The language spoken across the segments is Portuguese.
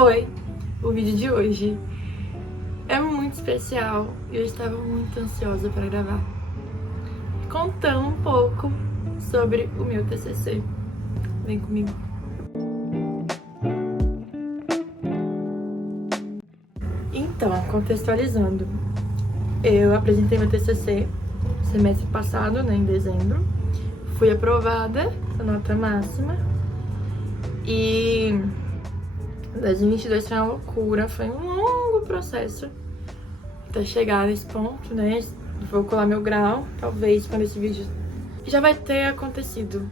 Oi! O vídeo de hoje é muito especial e eu estava muito ansiosa para gravar, contando um pouco sobre o meu TCC. Vem comigo. Então, contextualizando, eu apresentei meu TCC semestre passado, em dezembro. Fui aprovada com nota máxima e 2022 foi uma loucura, foi um longo processo até chegar nesse ponto, Vou colar meu grau, talvez quando esse vídeo já vai ter acontecido.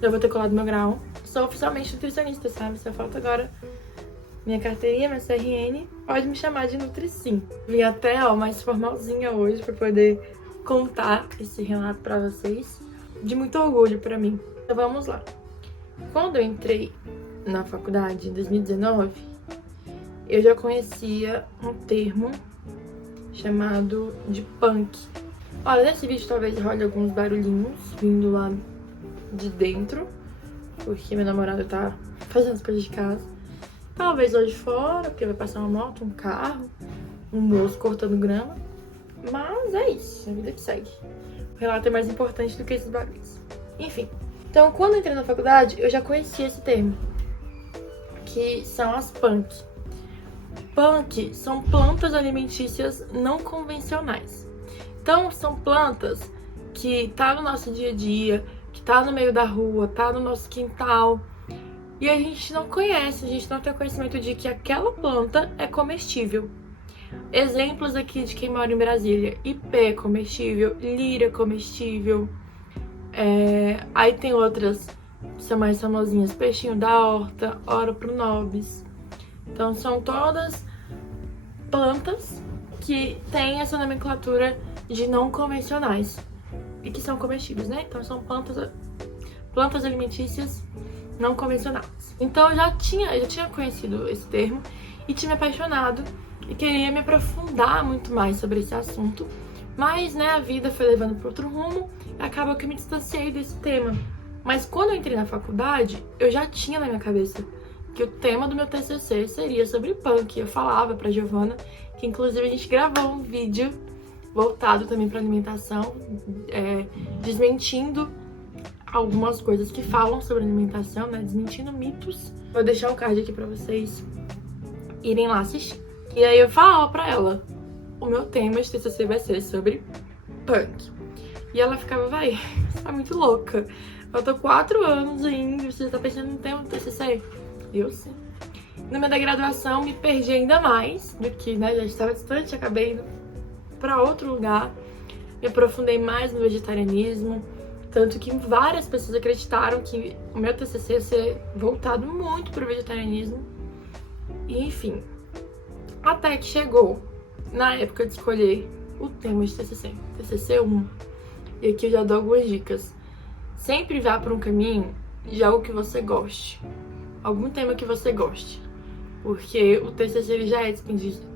Eu vou ter colado meu grau. Sou oficialmente nutricionista, sabe? Só falta agora minha carteirinha, minha CRN. Pode me chamar de Nutricim. Vim até, mais formalzinha hoje pra poder contar esse relato pra vocês. De muito orgulho pra mim. Então vamos lá. Quando eu entrei na faculdade em 2019, eu já conhecia um termo chamado de punk. Olha, nesse vídeo talvez role alguns barulhinhos vindo lá de dentro, porque meu namorado tá fazendo as coisas de casa. Talvez hoje fora, porque vai passar uma moto, um carro, um moço cortando grama. Mas é isso, a vida que segue. O relato é mais importante do que esses barulhos. Enfim, então quando eu entrei na faculdade, eu já conhecia esse termo, que são as punk. Punk são plantas alimentícias não convencionais. Então, são plantas que tá no nosso dia a dia, que tá no meio da rua, tá no nosso quintal. E a gente não conhece, a gente não tem conhecimento de que aquela planta é comestível. Exemplos aqui de quem mora em Brasília: ipê é comestível, líria é comestível. Aí tem outras que são mais famosinhas: peixinho da horta, ora pro nobis. Então são todas plantas que têm essa nomenclatura de não convencionais e que são comestíveis, Então são plantas alimentícias não convencionais. Então eu já tinha conhecido esse termo e tinha me apaixonado e queria me aprofundar muito mais sobre esse assunto, mas a vida foi levando para outro rumo e acaba que eu me distanciei desse tema. Mas quando eu entrei na faculdade, eu já tinha na minha cabeça que o tema do meu TCC seria sobre punk. Eu falava pra Giovana, que inclusive a gente gravou um vídeo voltado também pra alimentação, desmentindo algumas coisas que falam sobre alimentação, desmentindo mitos. Vou deixar o card aqui pra vocês irem lá assistir. E aí eu falava pra ela, o meu tema de TCC vai ser sobre punk. E ela ficava, você tá muito louca. Eu tô 4 anos ainda, você tá pensando no tema do TCC? Eu sim. No meio da graduação me perdi ainda mais do que, já estava distante, acabei indo pra outro lugar. Me aprofundei mais no vegetarianismo, tanto que várias pessoas acreditaram que o meu TCC ia ser voltado muito pro vegetarianismo. E enfim, até que chegou na época de escolher o tema de TCC, TCC 1. E aqui eu já dou algumas dicas. Sempre vá por um caminho de algo que você goste. Algum tema que você goste, porque o TCC ele já é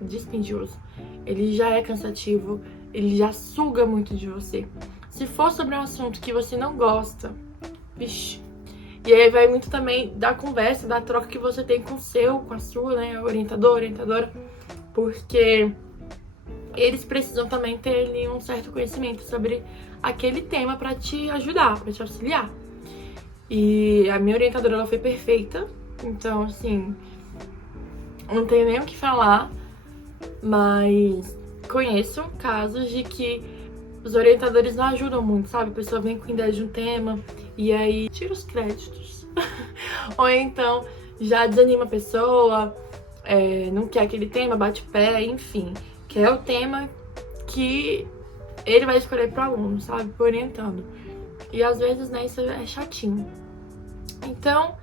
dispendioso, ele já é cansativo, ele já suga muito de você. Se for sobre um assunto que você não gosta, vixe. E aí vai muito também da conversa, da troca que você tem com a sua, orientadora, porque eles precisam também ter ali um certo conhecimento sobre aquele tema para te ajudar, para te auxiliar. E a minha orientadora, ela foi perfeita. Então, assim, não tenho nem o que falar, mas conheço casos de que os orientadores não ajudam muito, sabe? A pessoa vem com ideia de um tema e aí tira os créditos. Ou então já desanima a pessoa, não quer aquele tema, bate pé, enfim. Quer o tema que ele vai escolher pro aluno, sabe? Pro orientando. E às vezes, isso é chatinho. Então,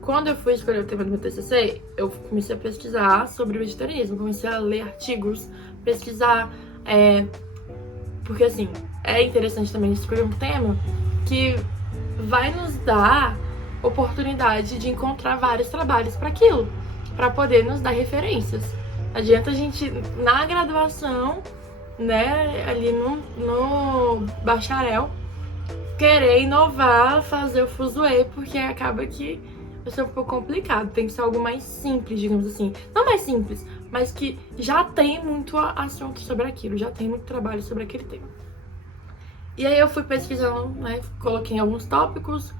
quando eu fui escolher o tema do meu TCC, eu comecei a pesquisar sobre vegetarianismo, comecei a ler artigos, pesquisar, porque assim, é interessante também escolher um tema que vai nos dar oportunidade de encontrar vários trabalhos para aquilo, para poder nos dar referências. Não adianta a gente, na graduação, ali no bacharel, querer inovar, fazer o fuzuê, porque acaba que vai ser um pouco complicado. Tem que ser algo mais simples, digamos assim. Não mais simples, mas que já tem muito assunto sobre aquilo, já tem muito trabalho sobre aquele tema. E aí eu fui pesquisando, né? Coloquei alguns tópicos,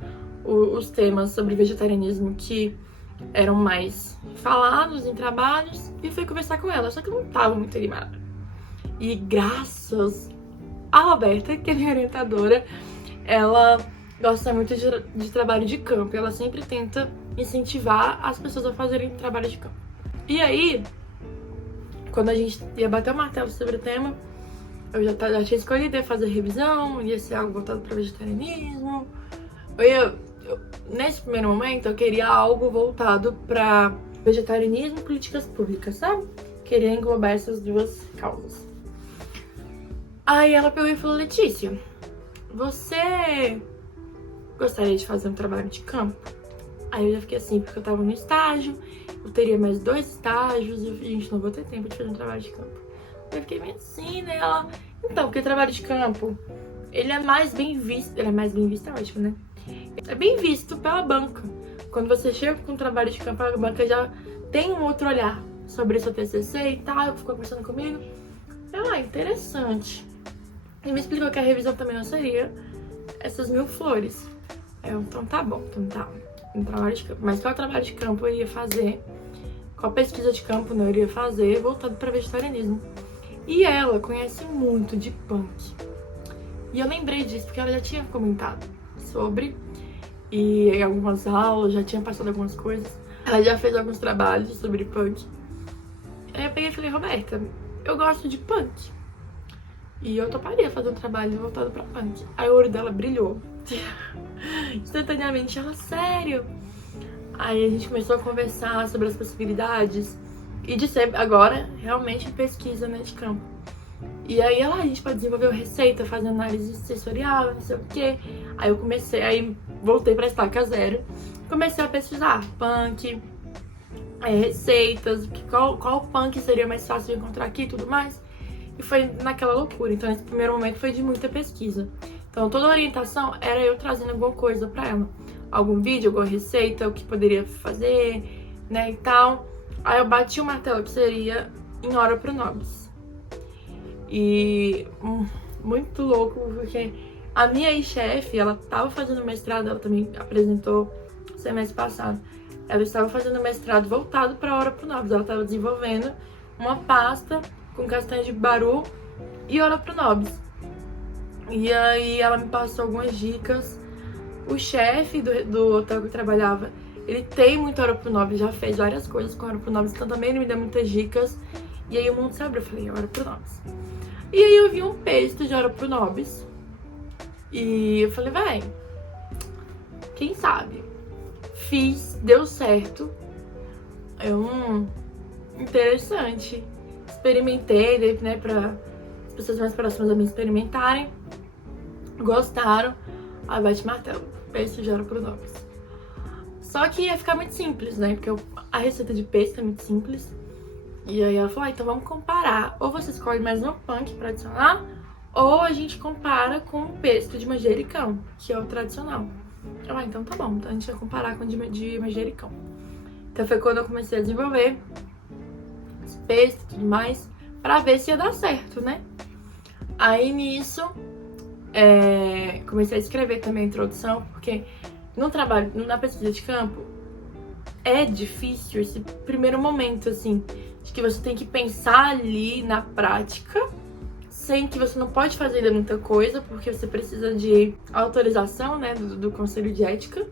os temas sobre vegetarianismo que eram mais falados em trabalhos, e fui conversar com ela, só que eu não tava muito animada. E graças a Roberta, que é minha orientadora, ela gosta muito de trabalho de campo, ela sempre tenta incentivar as pessoas a fazerem trabalho de campo. E aí, quando a gente ia bater o martelo sobre o tema, eu já tinha escolhido fazer revisão, ia ser algo voltado para vegetarianismo. Nesse primeiro momento, eu queria algo voltado para vegetarianismo e políticas públicas, sabe? Queria englobar essas duas causas. Aí ela pegou e falou: Letícia, você gostaria de fazer um trabalho de campo? Aí eu já fiquei assim, porque eu tava no estágio, eu teria mais 2 estágios e a gente não vou ter tempo de fazer um trabalho de campo. Eu fiquei meio assim, né? Ela, então, porque trabalho de campo, ele é mais bem visto, é ótimo, né? É bem visto pela banca. Quando você chega com um trabalho de campo, a banca já tem um outro olhar sobre o seu TCC e tal, ficou conversando comigo. Eu, interessante. E me explicou que a revisão também não seria essas 1000 flores. Então tá bom, um trabalho de campo. Mas qual trabalho de campo eu iria fazer? Qual pesquisa de campo eu iria fazer voltado para vegetarianismo? E ela conhece muito de punk. E eu lembrei disso porque ela já tinha comentado sobre, e em algumas aulas, já tinha passado algumas coisas. Ela já fez alguns trabalhos sobre punk. Aí eu peguei e falei: Roberta, eu gosto de punk. E eu toparia fazer um trabalho voltado pra punk. Aí o olho dela brilhou. Instantaneamente, ela, sério? Aí a gente começou a conversar sobre as possibilidades. E de ser agora realmente pesquisa, né, de campo. E aí a gente pode desenvolver uma receita, fazer análise sensorial, não sei o quê. Aí voltei pra estaca zero. Comecei a pesquisar punk, receitas, qual punk seria mais fácil de encontrar aqui e tudo mais. E foi naquela loucura. Então esse primeiro momento foi de muita pesquisa. Então toda a orientação era eu trazendo alguma coisa pra ela. Algum vídeo, alguma receita, o que poderia fazer, né, e tal. Aí eu bati o martelo que seria em Ora Pro Nobis. E muito louco, porque a minha ex-chefe, ela tava fazendo mestrado, ela também apresentou semestre passado. Ela estava fazendo mestrado voltado para Ora Pro Nobis. Ela estava desenvolvendo uma pasta com castanha de baru e Ora Pro Nobis. E aí ela me passou algumas dicas. O chefe do hotel que eu trabalhava, ele tem muito Ora Pro Nobis, já fez várias coisas com Ora Pro Nobis, então também ele me deu muitas dicas. E aí o mundo se abriu, eu falei: Ora Pro Nobis. E aí eu vi um pesto de Ora Pro Nobis. E eu falei: vai, quem sabe? Fiz, deu certo. Interessante. Experimentei, né, pra as pessoas mais próximas a mim experimentarem. Gostaram. Aí bate martelo, pesto de Ora Pro Nobis. Só que ia ficar muito simples, né? Porque a receita de pesto é muito simples. E aí ela falou: então vamos comparar. Ou você escolhe mais um punk pra adicionar, ou a gente compara com o pesto de manjericão, que é o tradicional. Eu, então tá bom, então a gente vai comparar com o de manjericão. Então foi quando eu comecei a desenvolver os pestos e tudo mais, pra ver se ia dar certo, né? Aí nisso, comecei a escrever também a introdução, porque no trabalho, na pesquisa de campo, é difícil esse primeiro momento, assim, de que você tem que pensar ali na prática, sem que você não pode fazer muita coisa, porque você precisa de autorização, né, do Conselho de Ética.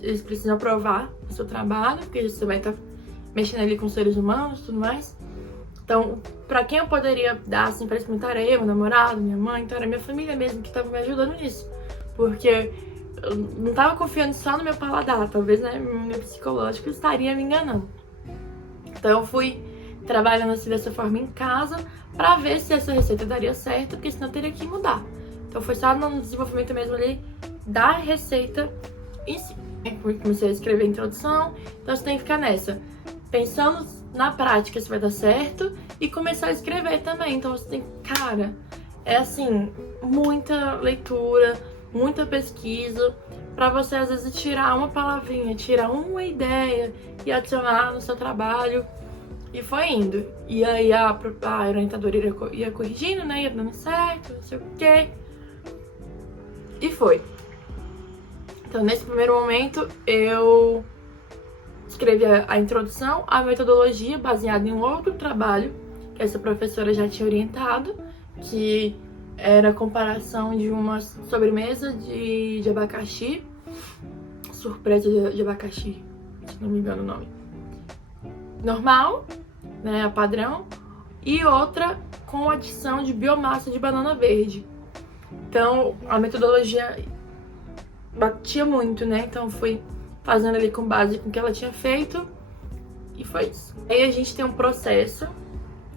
Eles precisam aprovar o seu trabalho, porque você vai estar mexendo ali com seres humanos e tudo mais. Então, pra quem eu poderia dar, assim, pra experimentar era eu, meu namorado, minha mãe, então era minha família mesmo que tava me ajudando nisso. Porque eu não tava confiando só no meu paladar, talvez, né, meu psicológico estaria me enganando. Então eu fui trabalhando assim dessa forma em casa pra ver se essa receita daria certo, porque senão eu teria que mudar. Então foi só no desenvolvimento mesmo ali da receita em si. Comecei a escrever a introdução, então você tem que ficar nessa, pensando na prática se vai dar certo e começar a escrever também. Então você tem, cara, é assim, muita leitura, muita pesquisa, pra você às vezes tirar uma palavrinha, tirar uma ideia e adicionar no seu trabalho. E foi indo. E aí a orientadora ia corrigindo, né? Ia dando certo, não sei o quê. E foi. Então, nesse primeiro momento, eu escrevi a introdução à metodologia baseada em um outro trabalho que essa professora já tinha orientado, que era a comparação de uma sobremesa de abacaxi, surpresa de abacaxi, se não me engano o nome, normal, né, a padrão, e outra com adição de biomassa de banana verde. Então, a metodologia batia muito, né? Então, fui fazendo ali com base com o que ela tinha feito e foi isso. Aí a gente tem um processo,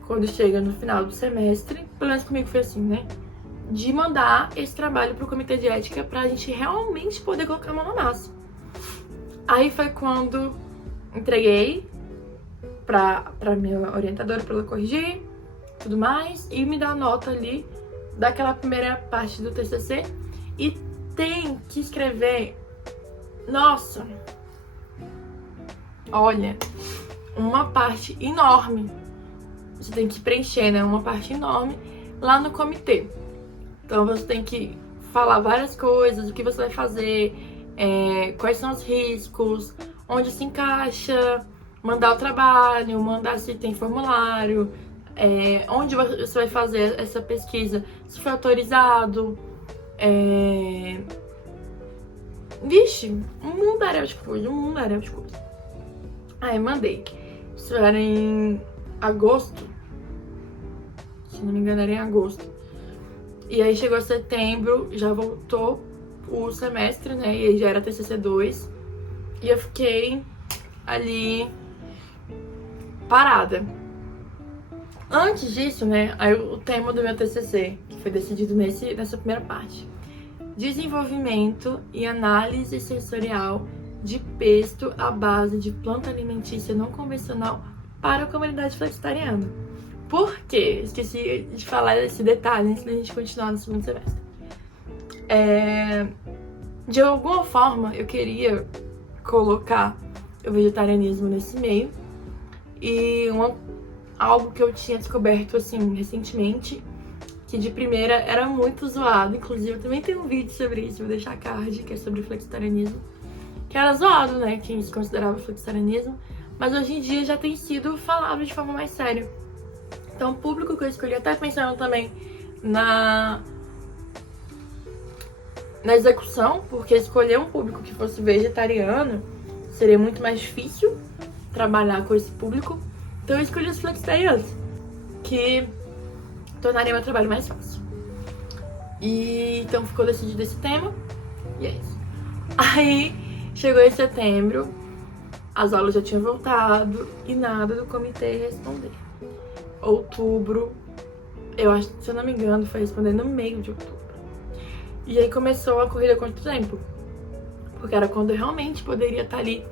quando chega no final do semestre, pelo menos comigo foi assim, né? De mandar esse trabalho pro comitê de ética pra gente realmente poder colocar a mão na massa. Aí foi quando entreguei pra minha orientadora pra ela corrigir, tudo mais, e me dar a nota ali daquela primeira parte do TCC. E tem que escrever, nossa, olha, uma parte enorme. Você tem que preencher, né? Uma parte enorme lá no comitê. Então você tem que falar várias coisas, o que você vai fazer, quais são os riscos, onde se encaixa, mandar o trabalho, mandar se tem formulário, onde você vai fazer essa pesquisa, se foi autorizado. Vixe, um mundaréu de coisa, Aí mandei. Isso era em agosto. Se não me engano, era em agosto. E aí chegou setembro, já voltou o semestre, né? E aí já era TCC 2. E eu fiquei ali parada. Antes disso, né? Aí o tema do meu TCC, que foi decidido nessa primeira parte. Desenvolvimento e análise sensorial de pesto à base de planta alimentícia não convencional para a comunidade flexitariana. Por quê? Esqueci de falar esse detalhe antes da gente continuar no segundo semestre. De alguma forma, eu queria colocar o vegetarianismo nesse meio. E algo que eu tinha descoberto, assim, recentemente, que de primeira era muito zoado. Inclusive, eu também tenho um vídeo sobre isso, vou deixar card, que é sobre flexitarianismo. Que era zoado, né? Quem se considerava flexitarianismo. Mas hoje em dia já tem sido falado de forma mais séria. Então, o público que eu escolhi, até pensando também na execução, porque escolher um público que fosse vegetariano seria muito mais difícil trabalhar com esse público. Então, eu escolhi os flexitarianos, que tornaria meu trabalho mais fácil. E então ficou decidido esse tema, e é isso. Aí chegou em setembro, as aulas já tinham voltado e nada do comitê responder. Outubro, eu acho, se eu não me engano, foi responder no meio de outubro. E aí começou a corrida contra o tempo, porque era quando eu realmente poderia estar ali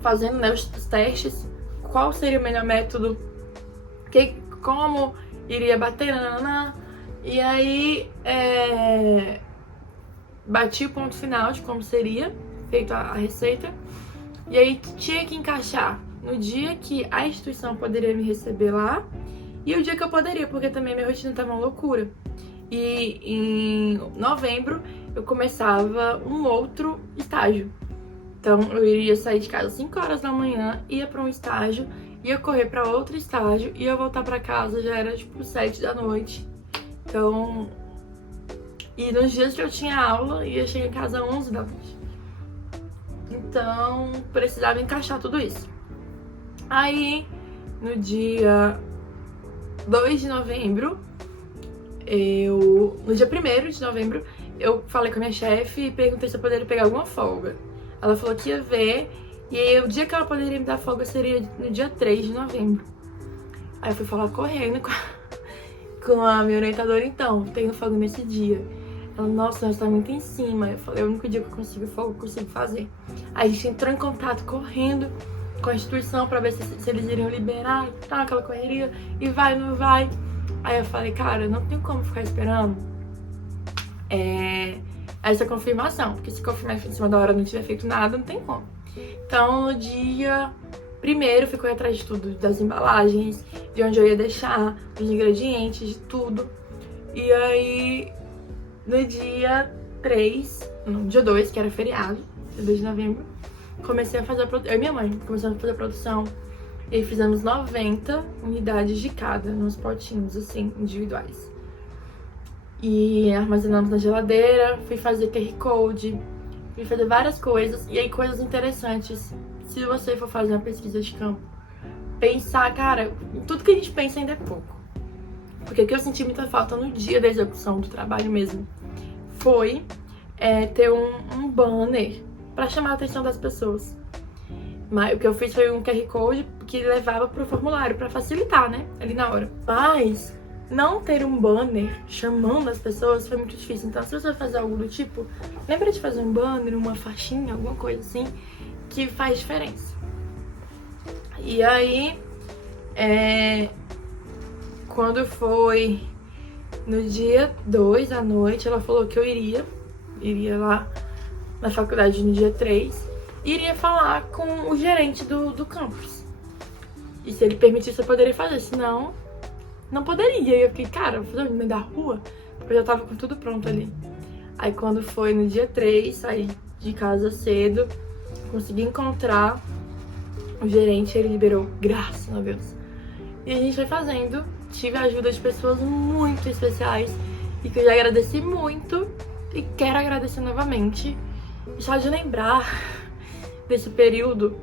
fazendo, né, os testes, qual seria o melhor método, como iria bater, nananã. E aí bati o ponto final de como seria feita a receita. E aí tinha que encaixar no dia que a instituição poderia me receber lá e o dia que eu poderia, porque também minha rotina estava uma loucura. E em novembro eu começava um outro estágio. Então eu iria sair de casa às 5 horas da manhã, ia para um estágio, ia correr para outro estágio, ia voltar para casa, já era tipo 7 da noite. Então, e nos dias que eu tinha aula, ia chegar em casa às 11 da noite. Então, precisava encaixar tudo isso. Aí, no dia 2 de novembro, no dia 1º de novembro, eu falei com a minha chefe e perguntei se eu poderia pegar alguma folga. Ela falou que ia ver, e aí o dia que ela poderia me dar folga seria no dia 3 de novembro. Aí eu fui falar correndo com a minha orientadora, então, tenho folga nesse dia. Ela, nossa, nós tá muito em cima. Eu falei, é o único dia que eu consigo folga, eu consigo fazer. Aí a gente entrou em contato correndo com a instituição pra ver se eles iriam liberar e tal, aquela correria, e vai, não vai. Aí eu falei, cara, não tem como ficar esperando. essa confirmação, porque se confirmar em cima da hora não tiver feito nada, não tem como. Então, no dia primeiro, fui correr atrás de tudo, das embalagens, de onde eu ia deixar, dos ingredientes, de tudo. E aí, no dia 3, no dia 2, que era feriado, dia 2 de novembro, comecei a fazer a produção. Eu e minha mãe começamos a fazer a produção e fizemos 90 unidades de cada, nos potinhos, assim, individuais. E armazenamos na geladeira, fui fazer QR Code, fui fazer várias coisas, e aí coisas interessantes. Se você for fazer uma pesquisa de campo, pensar, cara, tudo que a gente pensa ainda é pouco. Porque o que eu senti muita falta no dia da execução do trabalho mesmo foi ter um banner pra chamar a atenção das pessoas. Mas o que eu fiz foi um QR Code que levava pro formulário pra facilitar, né, ali na hora. Mas não ter um banner chamando as pessoas foi muito difícil. Então, se você vai fazer algo do tipo, lembra de fazer um banner, uma faixinha, alguma coisa assim, que faz diferença. E aí, quando foi no dia 2 à noite, ela falou que eu iria lá na faculdade no dia 3, e iria falar com o gerente do campus. E se ele permitisse, eu poderia fazer, senão não poderia. E eu fiquei, cara, vou fazer no meio da rua, porque eu já tava com tudo pronto ali. Aí quando foi no dia 3, saí de casa cedo, consegui encontrar o gerente, ele liberou, graças a Deus. E a gente foi fazendo, tive a ajuda de pessoas muito especiais e que eu já agradeci muito e quero agradecer novamente. E só de lembrar desse período,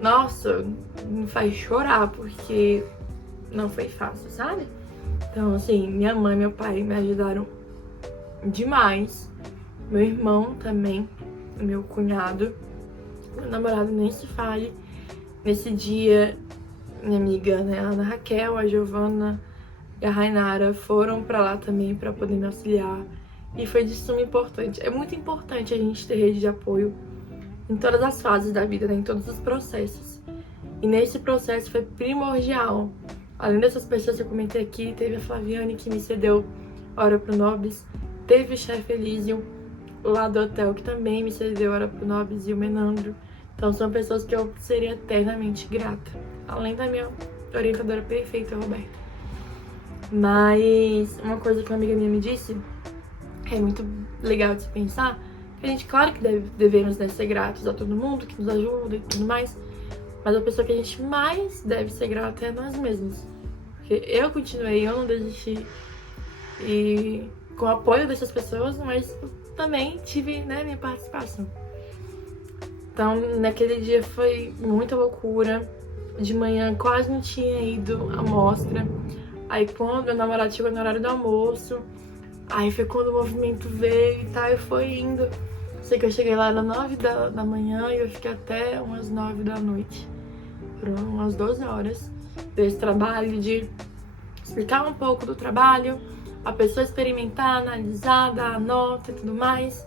nossa, me faz chorar, porque não foi fácil, sabe? Então, assim, minha mãe e meu pai me ajudaram demais. Meu irmão também, meu cunhado, meu namorado nem se fale. Nesse dia, minha amiga, né, a Ana Raquel, a Giovana e a Rainara foram pra lá também pra poder me auxiliar. E foi de suma importância. É muito importante a gente ter rede de apoio em todas as fases da vida, né, em todos os processos. E nesse processo foi primordial. Além dessas pessoas que eu comentei aqui, teve a Flaviane, que me cedeu Hora Pro Nobis, teve o chefe Elísio lá do hotel, que também me cedeu Hora Pro Nobis, e o Menandro. Então são pessoas que eu seria eternamente grata. Além da minha orientadora perfeita, Roberta. Mas uma coisa que uma amiga minha me disse, que é muito legal de se pensar, que a gente, claro que devemos, né, ser gratos a todo mundo que nos ajuda e tudo mais, mas a pessoa que a gente mais deve ser grata é nós mesmos. Porque eu continuei, eu não desisti, e com o apoio dessas pessoas, mas também tive, né, minha participação. Então, naquele dia foi muita loucura. De manhã quase não tinha ido à mostra. Aí quando meu namorado chegou no horário do almoço, aí foi quando o movimento veio e tal, eu fui indo. Sei que eu cheguei lá às 9 da manhã e eu fiquei até umas 9 da noite. Por umas 12 horas desse trabalho de explicar um pouco do trabalho, a pessoa experimentar, analisar, dar a nota e tudo mais.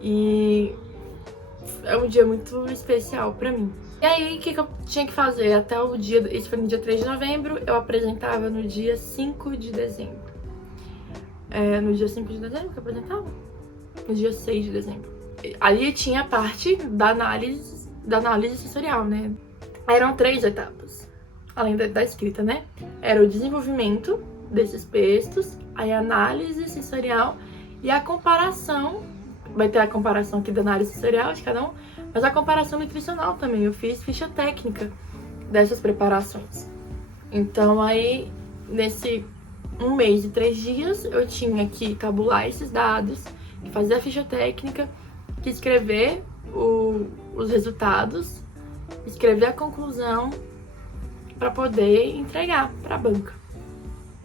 E é um dia muito especial pra mim. E aí, o que eu tinha que fazer? Até o dia, esse foi no dia 3 de novembro, eu apresentava no dia 5 de dezembro. No dia 5 de dezembro que eu apresentava? No dia 6 de dezembro. Ali tinha a parte da análise sensorial, né? Eram 3 etapas, além da escrita, né? Era o desenvolvimento desses textos, aí a análise sensorial e a comparação. Vai ter a comparação aqui da análise sensorial de cada um, mas a comparação nutricional também. Eu fiz ficha técnica dessas preparações. Então aí, nesse 1 mês e 3 dias, eu tinha que tabular esses dados, fazer a ficha técnica, que escrever os resultados, escrever a conclusão para poder entregar para a banca.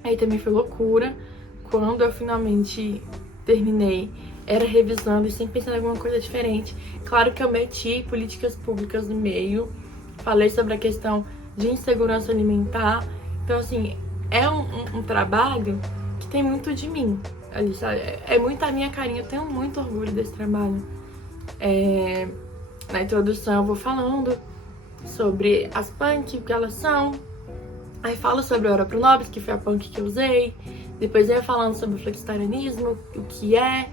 Aí também foi loucura. Quando eu finalmente terminei, era revisando e sempre pensando em alguma coisa diferente. Claro que eu meti políticas públicas no meio, falei sobre a questão de insegurança alimentar. Então, assim, é um trabalho que tem muito de mim ali, sabe? É muito a minha carinha, eu tenho muito orgulho desse trabalho. Na introdução eu vou falando sobre as punk, o que elas são, Aí falo sobre a Ora Pro Nobis, que foi a punk que eu usei. Depois eu ia falando sobre o flexitarianismo, o que é,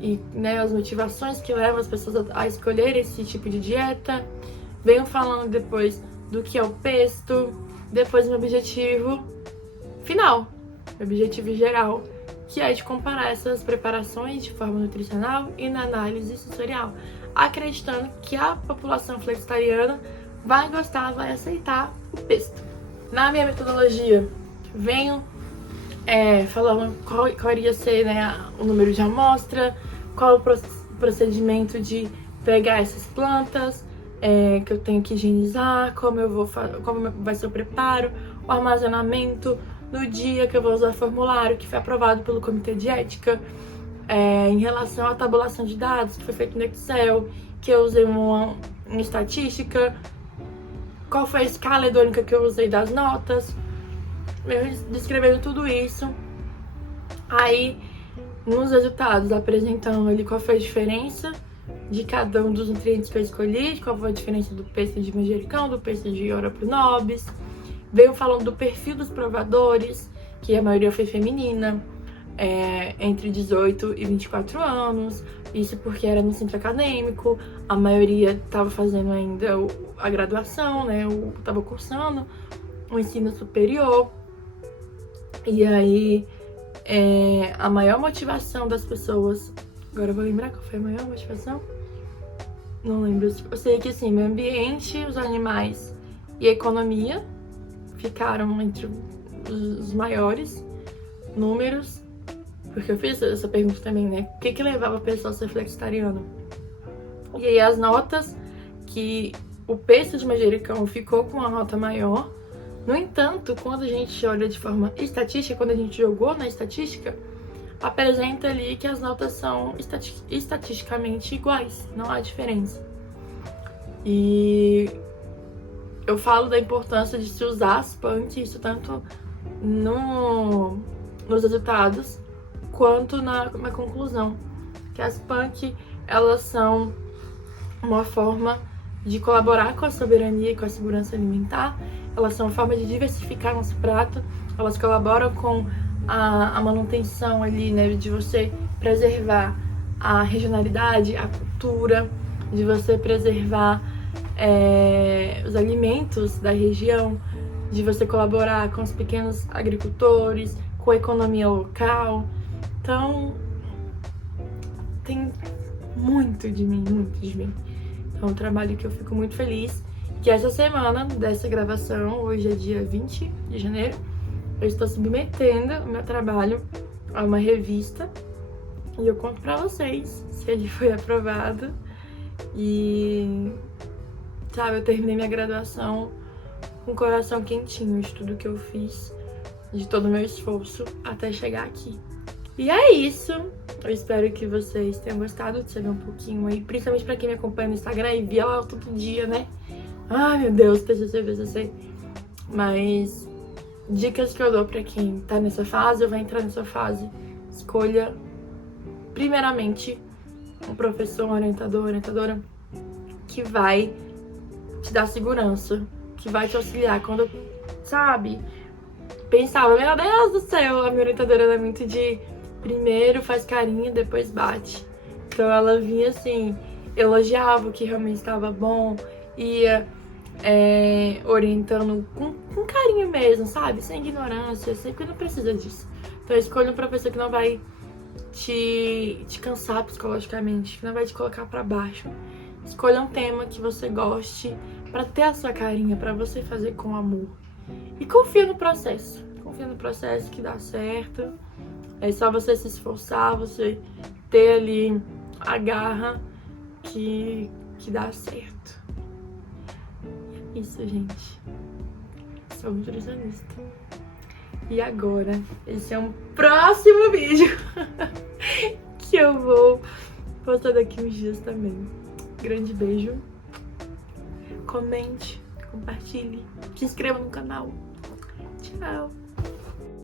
e né, as motivações que levam as pessoas a escolher esse tipo de dieta. Venho falando depois do que é o pesto, depois meu objetivo final, meu objetivo geral, que é de comparar essas preparações de forma nutricional e na análise sensorial, acreditando que a população flexitariana vai gostar, vai aceitar o pesto. Na minha metodologia, venho falando qual iria ser, né, o número de amostra, qual o procedimento de pegar essas plantas, que eu tenho que higienizar, como vai ser o preparo, o armazenamento, no dia que eu vou usar o formulário que foi aprovado pelo Comitê de Ética, em relação à tabulação de dados, que foi feito no Excel, que eu usei uma estatística, qual foi a escala hedônica que eu usei das notas, descrevendo tudo isso. Aí, nos resultados, apresentando ali qual foi a diferença de cada um dos nutrientes que eu escolhi, qual foi a diferença do pesto de manjericão, do pesto de Ora Pro Nobis. Venho falando do perfil dos provadores, que a maioria foi feminina, entre 18 e 24 anos, isso porque era no centro acadêmico, a maioria estava fazendo ainda a graduação, né, estava cursando o ensino superior, e aí a maior motivação das pessoas, agora eu vou lembrar qual foi a maior motivação? Não lembro, eu sei que assim, meio ambiente, os animais e a economia ficaram entre os maiores números, porque eu fiz essa pergunta também, né? O que levava a pessoa a ser flexitariana? E aí as notas, que o pesto de manjericão ficou com uma nota maior. No entanto, quando a gente olha de forma estatística, quando a gente jogou na estatística, apresenta ali que as notas são estatisticamente iguais, não há diferença. E eu falo da importância de se usar as PANC, isso tanto nos resultados quanto na conclusão. Que as PANC, elas são uma forma de colaborar com a soberania e com a segurança alimentar, elas são uma forma de diversificar nosso prato, elas colaboram com a manutenção ali, né, de você preservar a regionalidade, a cultura, de você preservar os alimentos da região, de você colaborar com os pequenos agricultores, com a economia local. Então, tem muito de mim, muito de mim. É um trabalho que eu fico muito feliz, que essa semana dessa gravação, hoje é dia 20 de janeiro, eu estou submetendo o meu trabalho a uma revista e eu conto pra vocês se ele foi aprovado. E, sabe, eu terminei minha graduação com o coração quentinho de tudo que eu fiz, de todo o meu esforço até chegar aqui. E é isso. Eu espero que vocês tenham gostado de saber um pouquinho aí, principalmente pra quem me acompanha no Instagram e via lá todo dia, né? Ai, meu Deus, TCC. Mas dicas que eu dou pra quem tá nessa fase ou vai entrar nessa fase: escolha primeiramente um professor, um orientadora que vai te dar segurança, que vai te auxiliar. Quando eu, sabe, pensava, meu Deus do céu, a minha orientadora era muito de primeiro faz carinho, depois bate. Então ela vinha assim, elogiava o que realmente estava bom, ia orientando com carinho mesmo, sabe? Sem ignorância, sempre não precisa disso. Então escolha um professor que não vai te cansar psicologicamente, que não vai te colocar pra baixo. Escolha um tema que você goste, pra ter a sua carinha, pra você fazer com amor. E confia no processo. Confia no processo que dá certo. É só você se esforçar, você ter ali a garra que dá certo. É isso, gente. Sou nutricionista. E agora, esse é um próximo vídeo que eu vou postar daqui uns dias também. Grande beijo. Comente, compartilhe, se inscreva no canal. Tchau.